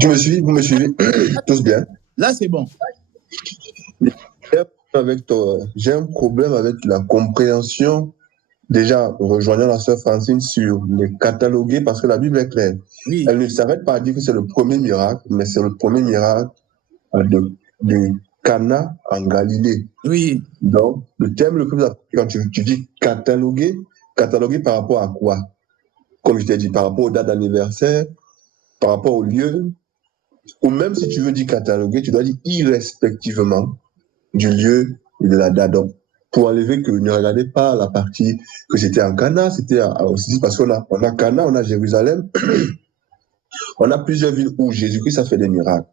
Vous me suivez tous bien? Là, c'est bon. J'ai un problème avec la compréhension. Déjà, rejoignant la sœur Francine sur les cataloguer parce que la Bible est claire. Oui. Elle ne s'arrête pas à dire que c'est le premier miracle, mais c'est le premier miracle de Cana en Galilée. Oui. Donc, le thème le plus important, quand tu dis cataloguer par rapport à quoi? Comme je t'ai dit, par rapport aux dates d'anniversaire, par rapport au lieu, ou même si tu veux dire cataloguer, tu dois dire irrespectivement du lieu et de la date. Donc, pour enlever que ne regardez pas la partie que c'était en Cana, c'était aussi parce qu'on a Cana, on a Jérusalem, on a plusieurs villes où Jésus-Christ a fait des miracles.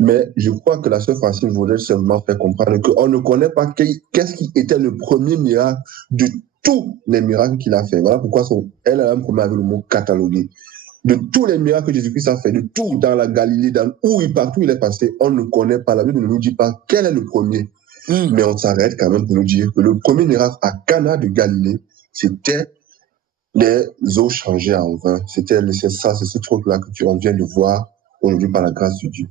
Mais je crois que la sœur Francine voulait seulement faire comprendre qu'on ne connaît pas qu'est-ce qui était le premier miracle de tous les miracles qu'il a fait. Voilà pourquoi elle a même avec le mot catalogué. De tous les miracles que Jésus-Christ a fait, de tout dans la Galilée, partout il est passé, on ne connaît pas. La Bible ne nous dit pas quel est le premier. Mais on s'arrête quand même pour nous dire que le premier miracle à Cana de Galilée, c'était les eaux changées en vin. C'est ce truc-là que on vient de voir aujourd'hui par la grâce de Dieu.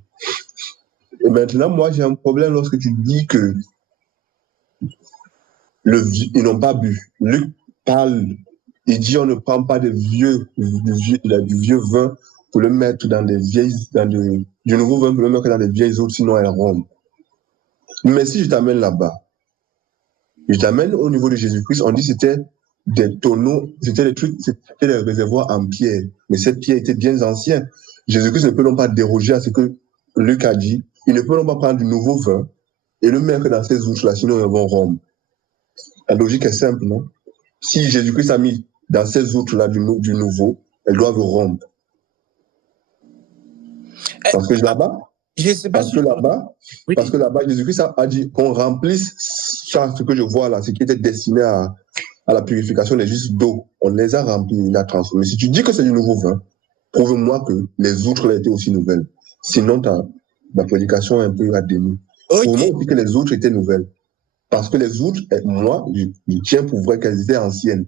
Et maintenant, moi, j'ai un problème lorsque tu dis que ils n'ont pas bu. Luc parle, il dit on ne prend pas du vieux vin pour le mettre dans des vieilles, du nouveau vin pour le mettre dans des vieilles eaux, sinon elles rompent. Mais si je t'amène là-bas, je t'amène au niveau de Jésus-Christ, on dit que c'était des tonneaux, c'était des réservoirs en pierre. Mais cette pierre était bien ancienne. Jésus-Christ ne peut donc pas déroger à ce que Luc a dit. Il ne peut donc pas prendre du nouveau vin et le mettre dans ces ouches-là, sinon elles vont rompre. La logique est simple, non? Si Jésus-Christ a mis dans ces outres-là du nouveau, elles doivent rompre. Parce que là-bas, je sais pas parce que là-bas, Jésus-Christ a dit qu'on remplisse ça, ce que je vois là, ce qui était destiné à la purification des justes d'eau. On les a remplis, il a transformé. Si tu dis que c'est du nouveau vin, prouve-moi que les outres étaient aussi nouvelles. Sinon, la prédication est un peu à déni. Prouve-moi aussi que les outres étaient nouvelles. Parce que les outres, moi, je tiens pour vrai qu'elles étaient anciennes.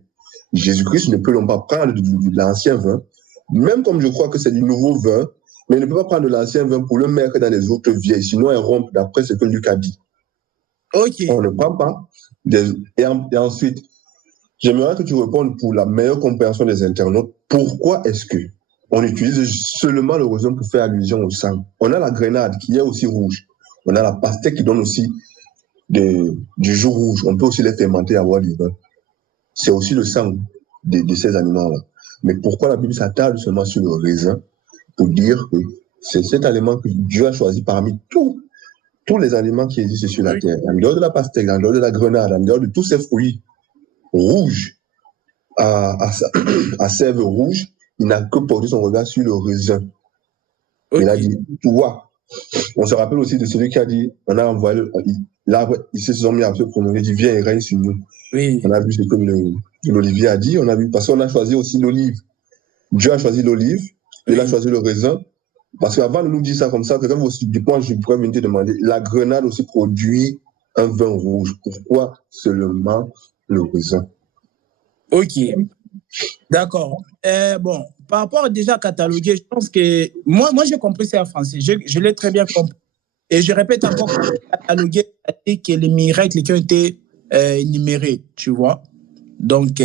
Jésus-Christ ne peut donc pas prendre de l'ancien vin, même comme je crois que c'est du nouveau vin, mais il ne peut pas prendre de l'ancien vin pour le mettre dans les autres vieilles, sinon elles rompent d'après ce que Luc a dit. On ne prend pas. Et ensuite, j'aimerais que tu répondes pour la meilleure compréhension des internautes. Pourquoi est-ce que on utilise seulement le raisin pour faire allusion au sang? On a la grenade qui est aussi rouge. On a la pastèque qui donne aussi du jus rouge. On peut aussi les fermenter et avoir du vin. C'est aussi le sang de ces animaux-là. Mais pourquoi la Bible s'attarde seulement sur le raisin pour dire que c'est cet aliment que Dieu a choisi parmi tous les aliments qui existent sur la terre, en dehors de la pastèque, en dehors de la grenade, en dehors de tous ces fruits rouges à sève rouge, il n'a que porté son regard sur le raisin. Il a dit, toi, on se rappelle aussi de celui qui a dit, on a envoyé l'arbre, ils se sont mis à se prononcer, il dit, viens et règne sur nous. On a vu ce que l'olivier a dit, on a vu, parce qu'on a choisi aussi l'olive. Dieu a choisi l'olive, il a choisi le raisin, parce qu'avant de nous dire ça comme ça, quelqu'un aussi, du point, je pourrais venir te demander, la grenade aussi produit un vin rouge. Pourquoi seulement le raisin? Ok, d'accord. Bon, par rapport déjà à cataloguer, je pense que moi j'ai compris ça en français, je l'ai très bien compris. Et je répète encore, cataloguer, c'est que les miracles qui ont été énumérés, tu vois. Donc,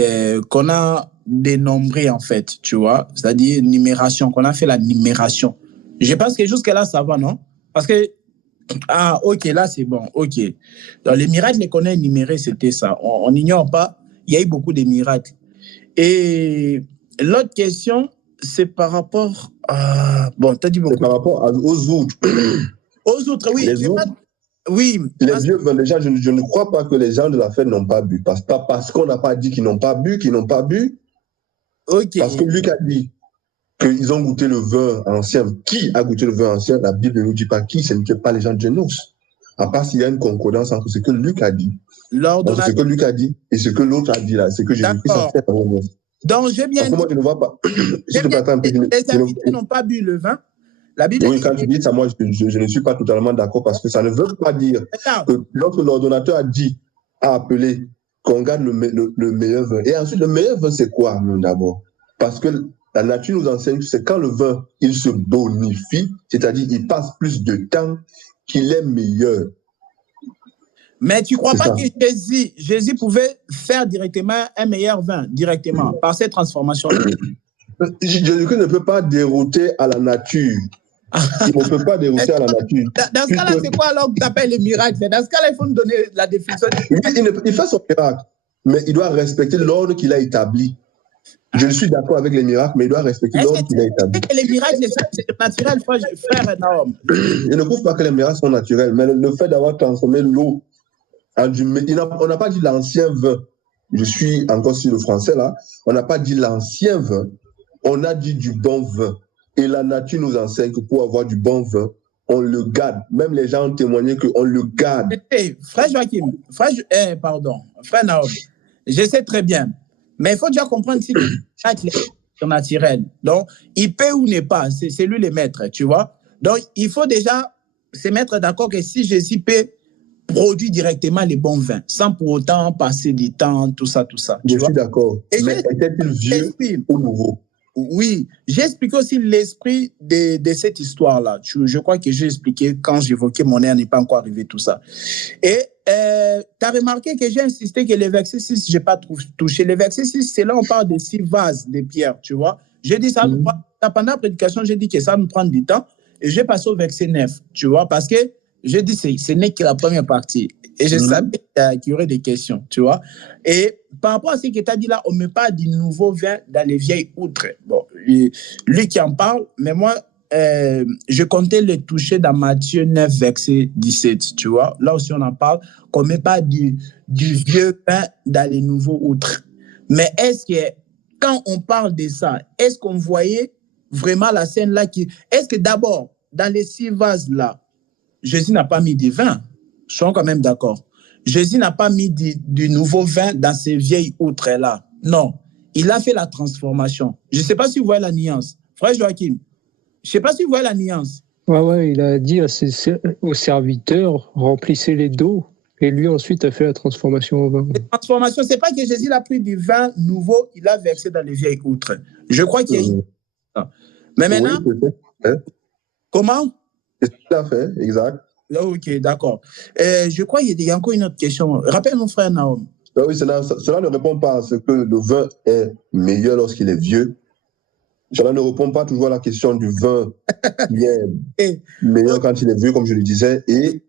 qu'on a dénombré en fait, tu vois, c'est-à-dire numération, qu'on a fait la numération. Je pense que jusque-là, ça va, non? Parce que, ah, ok, là, c'est bon, ok. Dans les miracles qu'on a énumérés, c'était ça. On n'ignore pas, il y a eu beaucoup de miracles. Et l'autre question, c'est par rapport à... Bon, tu as dit beaucoup. C'est par rapport aux outres. Aux outres, oui. Les outres, oui. Les vieux, déjà, je ne crois pas que les gens de la fête n'ont pas bu. Pas parce qu'on n'a pas dit qu'ils n'ont pas bu, Ok. Parce que Luc a dit qu'ils ont goûté le vin ancien. Qui a goûté le vin ancien? La Bible ne nous dit pas qui, ce n'était pas les gens de Génos. À part s'il y a une concordance entre ce que Luc a dit, ce que Luc a dit et ce que l'autre a dit là, ce que Jésus-Christ a fait. Donc, j'ai bien dit. Moi, je ne vois pas. Les invités n'ont pas bu le vin. La Bible oui, quand tu dis ça, moi, je ne suis pas totalement d'accord parce que ça ne veut pas dire que lorsque l'ordonnateur a appelé qu'on garde le meilleur vin. Et ensuite, le meilleur vin, c'est quoi, d'abord? Parce que la nature nous enseigne que c'est quand le vin, il se bonifie, c'est-à-dire il passe plus de temps, qu'il est meilleur. Mais tu ne crois C'est pas ça. que Jésus pouvait faire directement un meilleur vin, directement, par cette transformation? Jésus-Christ ne peut pas dérouter à la nature. Il ne peut pas dérouter à la nature. Dans ce cas-là, c'est quoi alors que tu appelles les miracles? Dans ce cas-là, il faut nous donner la définition. Oui, il fait son miracle, mais il doit respecter l'ordre qu'il a établi. Je suis d'accord avec les miracles, mais il doit respecter l'ordre qu'il a établi. Est-ce que les miracles sont naturels, frère Naom? Je ne prouve pas que les miracles sont naturels, mais le fait d'avoir transformé l'eau en du... On n'a pas dit l'ancien vin. Je suis encore sur le français là. On n'a pas dit l'ancien vin. On a dit du bon vin. Et la nature nous enseigne que pour avoir du bon vin, on le garde. Même les gens ont témoigné qu'on le garde. Hey, frère Joachim, frère Naom, je sais très bien. Mais il faut déjà comprendre que les miracles sont naturels. Donc, il peut ou n'est pas, c'est lui le maître, tu vois. Donc, il faut déjà se mettre d'accord que si Jésus peut produire directement les bons vins, sans pour autant passer du temps, tout ça. Je suis d'accord. Mais était-il vieux ou nouveau? Oui, j'ai expliqué aussi l'esprit de cette histoire-là. Je crois que j'ai expliqué quand j'évoquais mon air n'est pas encore arrivé, tout ça. Et tu as remarqué que j'ai insisté que le verset 6, je n'ai pas touché. Le verset 6, c'est là on parle de 6 vases de pierre, tu vois. J'ai dit ça, pendant la prédication, j'ai dit que ça nous prend du temps. Et j'ai passé au verset 9, tu vois, parce que j'ai dit ce n'est que la première partie. Et je savais qu'il y aurait des questions, tu vois. Et par rapport à ce que tu as dit là, on ne met pas du nouveau vin dans les vieilles outres. Bon, lui qui en parle, mais moi, je comptais le toucher dans Matthieu 9, verset 17, tu vois. Là aussi, on en parle, qu'on ne met pas du vieux vin dans les nouveaux outres. Mais est-ce que, quand on parle de ça, est-ce qu'on voyait vraiment la scène là Est-ce que d'abord, dans les 6 vases là, Jésus n'a pas mis du vin? Je suis quand même d'accord. Jésus n'a pas mis du nouveau vin dans ces vieilles outres-là. Non. Il a fait la transformation. Je ne sais pas si vous voyez la nuance. Frère Joachim, je ne sais pas si vous voyez la nuance. Ouais, il a dit aux serviteurs, remplissez les dos. Et lui, ensuite, a fait la transformation au vin. La transformation, ce n'est pas que Jésus a pris du vin nouveau, il a versé dans les vieilles outres. Je crois qu'il y a eu ça. Mais maintenant, comment? C'est tout à fait, exact. Ok, d'accord. Je crois qu'il y a encore une autre question. Rappelle mon frère Naom. Oui, cela ne répond pas à ce que le vin est meilleur lorsqu'il est vieux. Cela ne répond pas toujours à la question du vin qui est meilleur quand il est vieux, comme je le disais, et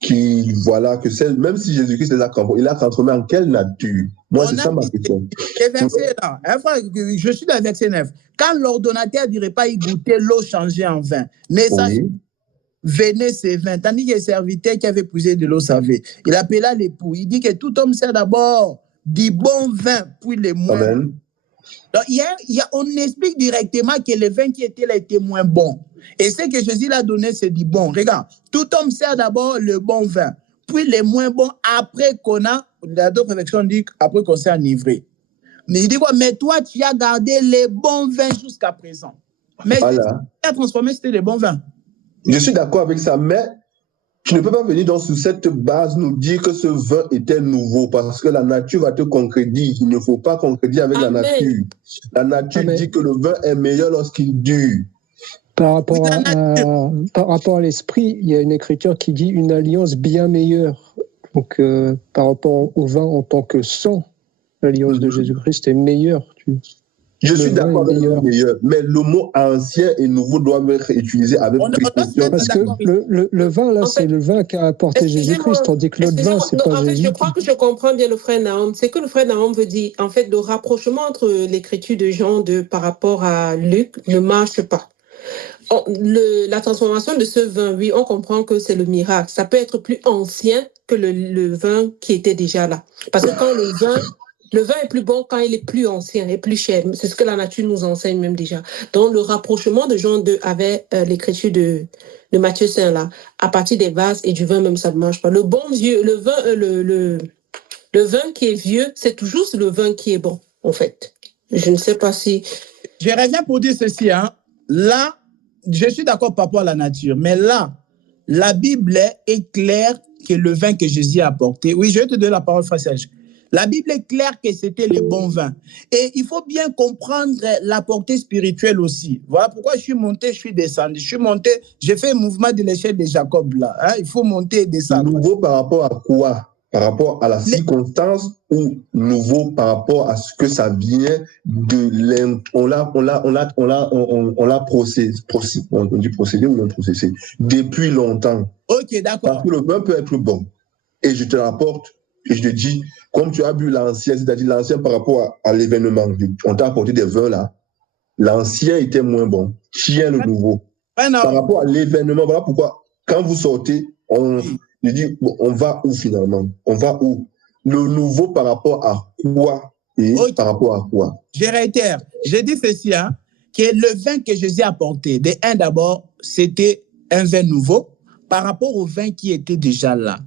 qui, voilà, que c'est, même si Jésus-Christ les a transformés, il a transformé en quelle nature? Moi, c'est ça ma question. Les versets là, je suis dans le verset 9. Quand l'ordonnateur ne dirait pas y goûter l'eau changée en vin, mais ça, venez ces vins, tandis que le serviteur qui avait puisé de l'eau savait. Il appela l'époux. Il dit que tout homme sert d'abord du bon vin, puis les moins. Amen. Donc, on explique directement que le vin qui était là était moins bon. Et ce que Jésus l'a donné, c'est du bon. Regarde, tout homme sert d'abord le bon vin, puis les moins bons après qu'on a, la d'autres versions dit après qu'on s'est enivré. Mais il dit quoi? Mais toi, tu as gardé les bons vins jusqu'à présent. Mais voilà. Jésus a transformé, c'était les bons vins. Je suis d'accord avec ça, mais tu ne peux pas venir donc sur cette base nous dire que ce vin était nouveau, parce que la nature va te contredire. Il ne faut pas contredire avec la nature. La nature dit que le vin est meilleur lorsqu'il dure. Par rapport à l'esprit, il y a une écriture qui dit une alliance bien meilleure. Donc, par rapport au vin en tant que sang, l'alliance de Jésus-Christ est meilleure. Je suis d'accord avec le meilleur, mais le mot ancien et nouveau doivent être utilisés avec précaution. Parce que le vin, là, c'est le vin qu'a apporté Jésus-Christ, tandis que l'autre vin, c'est pas Jésus. Je crois que je comprends bien le frère Naom. C'est que le frère Naom veut dire, en fait, le rapprochement entre l'écriture de Jean par rapport à Luc ne marche pas. La transformation de ce vin, oui, on comprend que c'est le miracle. Ça peut être plus ancien que le vin qui était déjà là. Parce que quand le vin est plus bon quand il est plus ancien et plus cher. C'est ce que la nature nous enseigne même déjà. Donc, le rapprochement de Jean 2 avec l'écriture de Matthieu 5 là, à partir des vases et du vin même, ça ne marche pas. Le bon vieux, le vin qui est vieux, c'est toujours le vin qui est bon, en fait. Je ne sais pas si... Je reviens pour dire ceci. Hein. Là, je suis d'accord par rapport à la nature, mais là, la Bible est claire que le vin que Jésus a apporté... Oui, je vais te donner la parole, frère Serge. La Bible est claire que c'était le bon vin. Et il faut bien comprendre la portée spirituelle aussi. Voilà pourquoi je suis monté, je suis descendu. Je suis monté, j'ai fait un mouvement de l'échelle de Jacob là. Hein? Il faut monter et descendre. Nouveau par rapport à quoi? Par rapport à la circonstance ou nouveau par rapport à ce que ça vient de on l'a procédé, on dit procédé ou non processé depuis longtemps. Ok, d'accord. Parce que le vin peut être bon. Et je te rapporte, et je te dis, comme tu as bu l'ancien, c'est-à-dire l'ancien par rapport à l'événement, on t'a apporté des vins là, l'ancien était moins bon. Tiens le nouveau. Par rapport à l'événement, voilà pourquoi, quand vous sortez, je dis, bon, on va où finalement? On va où? Le nouveau par rapport à quoi et par rapport à quoi? Je réitère, je dis ceci, hein, que le vin que Jésus a apporté, de un d'abord, c'était un vin nouveau par rapport au vin qui était déjà là.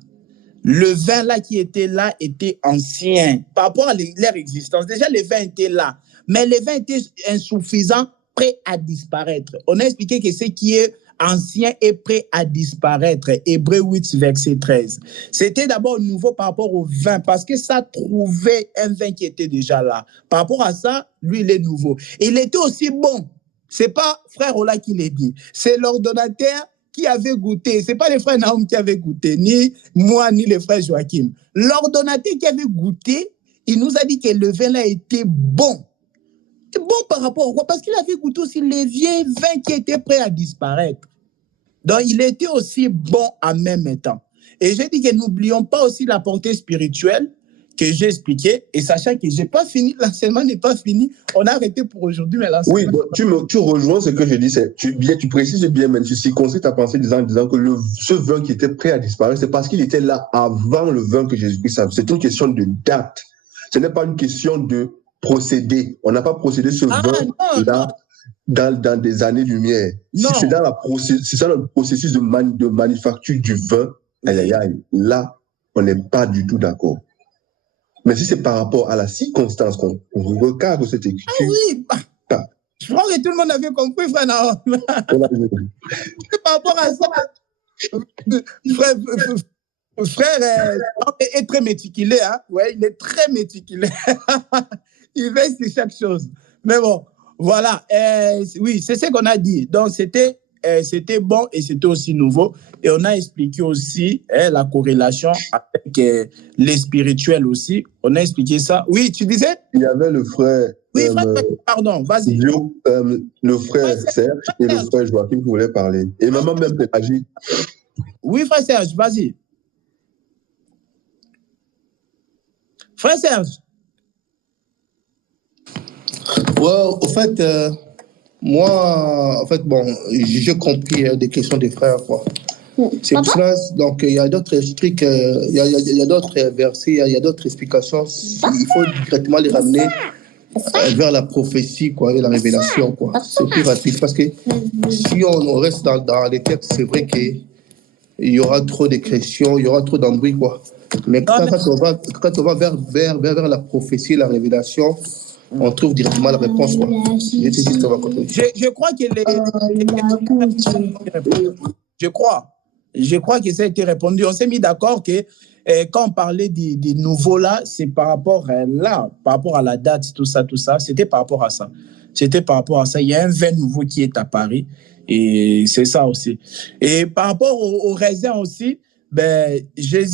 Le vin là qui était là était ancien par rapport à leur existence. Déjà, les vins étaient là, mais les vins étaient insuffisants, prêts à disparaître. On a expliqué que ce qui est ancien est prêt à disparaître. Hébreux 8, verset 13. C'était d'abord nouveau par rapport au vin, parce que ça trouvait un vin qui était déjà là. Par rapport à ça, lui, il est nouveau. Et il était aussi bon. Ce n'est pas frère Ola qui l'a dit. C'est l'ordonnateur qui avait goûté. Ce n'est pas les frères Naoum qui avaient goûté, ni moi, ni les frères Joachim. L'ordonnateur qui avait goûté, il nous a dit que le vin là était bon. Bon par rapport à quoi? Parce qu'il avait goûté aussi les vieux vins qui étaient prêts à disparaître. Donc, il était aussi bon en même temps. Et j'ai dit que n'oublions pas aussi la portée spirituelle que j'ai expliquée, et sachant que je n'ai pas fini, l'enseignement n'est pas fini, on a arrêté pour aujourd'hui, mais l'enseignement... Oui, bon, tu rejoins ce que je dis, tu précises bien, mais tu circoncis ta pensée en disant que ce vin qui était prêt à disparaître, c'est parce qu'il était là avant le vin que Jésus-Christ a. C'est une question de date. Ce n'est pas une question de procédé. On n'a pas procédé ce vin-là dans des années-lumière. Si c'est dans le processus de manufacture du vin, là, on n'est pas du tout d'accord. Mais si c'est par rapport à la circonstance qu'on regarde cette écriture... Ah oui, je crois que tout le monde avait compris, frère Naoum. C'est par rapport à ça, frère est très méticuleux, hein? Ouais, il est très méticuleux. Il veille sur chaque chose. Mais bon, voilà. Oui, c'est ce qu'on a dit. Donc, c'était bon et c'était aussi nouveau. Et on a expliqué aussi la corrélation avec les spirituels aussi. On a expliqué ça. Oui, tu disais? Il y avait le frère... Oui, frère, pardon, vas-y. Le frère Serge et le frère Joachim qui voulaient parler. Et maman même réagit. Oui, frère Serge, vas-y. Frère Serge. Ouais, au fait, moi, en fait, bon, j'ai compris des questions des frères, quoi. C'est pour cela, donc, il y a d'autres trucs, il y a d'autres versets, il y a d'autres explications. Il faut directement les ramener vers la prophétie, quoi, et la révélation, quoi. C'est plus rapide, parce que si on reste dans les textes, c'est vrai qu'il y aura trop de questions, il y aura trop d'embrouilles, quoi. Mais quand on va vers la prophétie, la révélation, on trouve directement la réponse, quoi. Je crois que je crois que ça a été répondu. On s'est mis d'accord que quand on parlait des nouveaux là, c'est par rapport à la date, tout ça, c'était par rapport à ça. C'était par rapport à ça. Il y a un vin nouveau qui est apparu et c'est ça aussi. Et par rapport au raisin aussi, ben, Jésus